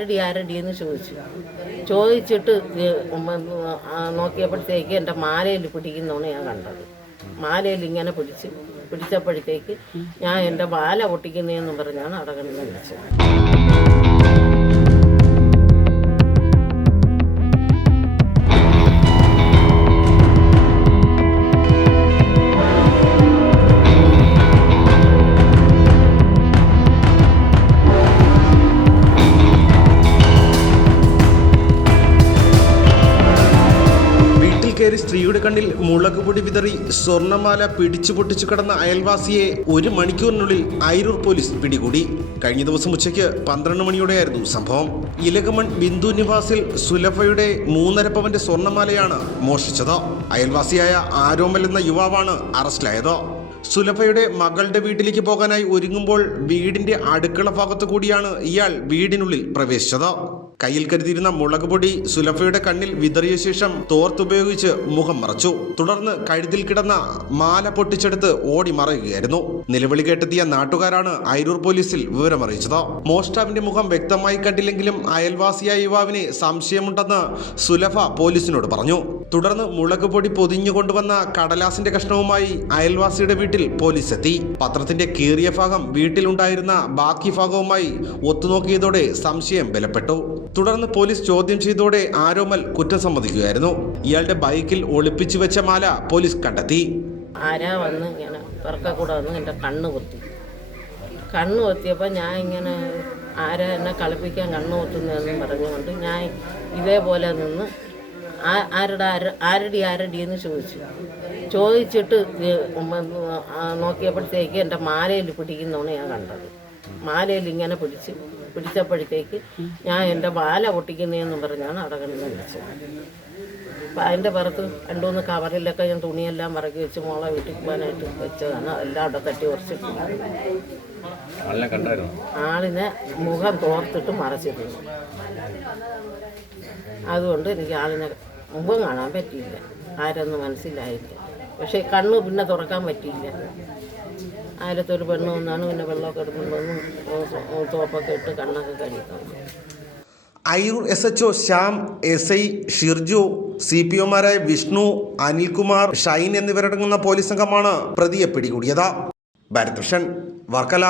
ആരടി ആരടി എന്ന് ചോദിച്ചു. ചോദിച്ചിട്ട് നോക്കിയപ്പോഴത്തേക്ക് എന്റെ മാലയിൽ പിടിക്കുന്നതാണ് ഞാൻ കണ്ടത്. മാലയിൽ ഇങ്ങനെ പിടിച്ച് പിടിച്ചപ്പോഴത്തേക്ക് ഞാൻ എന്റെ മാല പൊട്ടിക്കുന്നതെന്ന് പറഞ്ഞാണ് അവിടെ കിടന്ന് വിളിച്ചത് സ്ത്രീയുടെ കണ്ണിൽ മുളക് പൊടി വിതറി സ്വർണമാല പിടിച്ചു പൊട്ടിച്ചു കിടന്ന അയൽവാസിയെ ഒരു മണിക്കൂറിനുള്ളിൽ അയിരൂർ പോലീസ് പിടികൂടി. കഴിഞ്ഞ ദിവസം ഉച്ചയ്ക്ക് പന്ത്രണ്ട് മണിയോടെയായിരുന്നു സംഭവം. ഇലകമൺ ബിന്ദു നിവാസിൽ സുലഭയുടെ മൂന്നര പവന്റെ സ്വർണമാലയാണ് മോഷ്ടിച്ചത്. അയൽവാസിയായ ആരോമൽ എന്ന യുവാവാണ് അറസ്റ്റിലായത്. സുലഭയുടെ മകളുടെ വീട്ടിലേക്ക് പോകാനായി ഒരുങ്ങുമ്പോൾ വീടിന്റെ അടുക്കള ഭാഗത്തു കൂടിയാണ് ഇയാൾ വീടിനുള്ളിൽ പ്രവേശിച്ചത്. കയ്യിൽ കരുതിയിരുന്ന മുളക് പൊടി സുലഭയുടെ കണ്ണിൽ വിതറിയ ശേഷം തോർത്തുപയോഗിച്ച് മുഖം മറച്ചു. തുടർന്ന് കഴുതിൽ കിടന്ന മാല പൊട്ടിച്ചെടുത്ത് ഓടി മറയുകയായിരുന്നു. നിലവിളി കേട്ടെത്തിയ നാട്ടുകാരാണ് അയിരൂർ പോലീസിൽ വിവരമറിയിച്ചത്. മോഷ്ടാവിന്റെ മുഖം വ്യക്തമായി കണ്ടില്ലെങ്കിലും അയൽവാസിയായ യുവാവിനെ സംശയമുണ്ടെന്ന് സുലഭ പോലീസിനോട് പറഞ്ഞു. തുടർന്ന് മുളക് പൊടി പൊതിഞ്ഞു കൊണ്ടുവന്ന കടലാസിന്റെ കഷ്ണവുമായി അയൽവാസിയുടെ വീട്ടിൽ പോലീസ് എത്തി. പത്രത്തിന്റെ കീറിയ ഭാഗം വീട്ടിലുണ്ടായിരുന്ന ബാക്കി ഭാഗവുമായി ഒത്തുനോക്കിയതോടെ സംശയം ബലപ്പെട്ടു. തുടർന്ന് പോലീസ് ചോദ്യം ചെയ്തതോടെ ആരോമൽ കുറ്റം സമ്മതിക്കുകയായിരുന്നു. ഇയാളുടെ ബൈക്കിൽ ഒളിപ്പിച്ചു വെച്ച മാല പോലീസ് കണ്ടെത്തി. ആരാ വന്ന് ഇങ്ങനെ പിറക്ക വന്ന് എന്റെ കണ്ണ് കുത്തി. കണ്ണ് കുത്തിയപ്പോൾ ഞാൻ ഇങ്ങനെ ആരാ എന്നെ കളിപ്പിക്കാൻ കണ്ണ് കുത്തുന്നതെന്നും പറഞ്ഞുകൊണ്ട് ഞാൻ ഇതേപോലെ നിന്ന് ആരുടെ ആര- ആരടി ആരടി എന്ന് ചോദിച്ചു. ചോദിച്ചിട്ട് നോക്കിയപ്പോഴത്തേക്ക് എന്റെ മാലയിൽ പിടിക്കുന്നതാണ് ഞാൻ കണ്ടത്. മാലയിൽ ഇങ്ങനെ പിടിച്ച് പിടിച്ചപ്പോഴത്തേക്ക് ഞാൻ എന്റെ മാല പൊട്ടിക്കുന്നതെന്ന് പറഞ്ഞാണ് അവിടെ കിടന്ന് വിളിച്ചത് അപ്പം അതിന്റെ പുറത്ത് രണ്ടുമൂന്ന് കവറിലൊക്കെ ഞാൻ തുണിയെല്ലാം പറക്കി വെച്ച് മോളെ വീട്ടിൽ പോകാനായിട്ട് വെച്ചതാണ്. എല്ലാം അവിടെ തട്ടി ഉറച്ചിട്ടുണ്ട് ആളിനെ മുഖം തോർത്തിട്ട് മറച്ചിട്ടുണ്ട് അതുകൊണ്ട് എനിക്ക് ആളിനെ മുഖം കാണാൻ പറ്റിയില്ല. ആരെന്ന് മനസ്സിലായില്ല. പക്ഷേ കണ്ണ് പിന്നെ തുറക്കാൻ പറ്റിയില്ല. ആയിരത്തൊരു പെണ്ണ് വന്നാണ് പിന്നെ വെള്ളമൊക്കെ എടുത്തുകൊണ്ട് വന്ന് തോപ്പൊക്കെ ഇട്ട് കണ്ണൊക്കെ കഴിക്കാം Ayyur S H O Shyam S I Shirju C P ഒമാരായ Vishnu Anilkumar Shine എന്നിവരടങ്ങുന്ന പോലീസ് സംഘമാണ് പ്രതിയെ പിടികൂടിയത്. ഭാരതൃഷൻ വർക്കല.